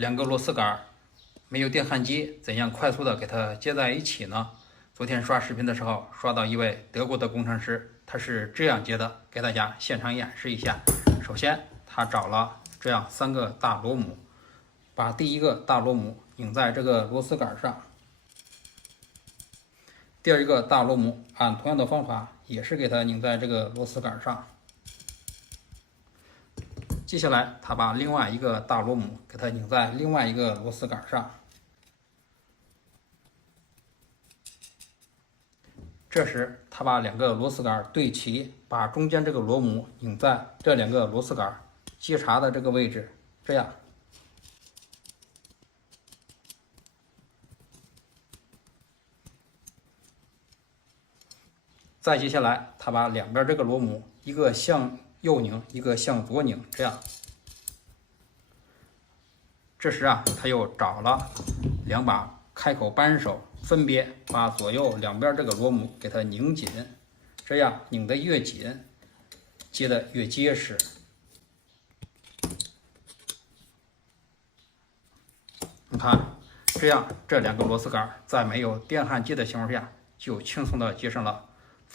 两个螺丝杆没有电焊机，怎样快速的给它接在一起呢？昨天刷视频的时候，刷到一位德国的工程师，他是这样接的，给大家现场演示一下。首先，他找了这样3个大螺母，把第一个大螺母拧在这个螺丝杆上，第二个大螺母按同样的方法也是给它拧在这个螺丝杆上。接下来，他把另外一个大螺母给它拧在另外一个螺丝杆上。这时，他把2个螺丝杆对齐，把中间这个螺母拧在这2个螺丝杆接茬的这个位置，这样。再接下来，他把两边这个螺母，一个向右拧，一个向左拧，这样。这时他又找了2把开口扳手，分别把左右两边这个螺母给它拧紧，这样拧得越紧，接得越结实。你看，这样这2个螺丝杆在没有电焊机的情况下，就轻松的接上了。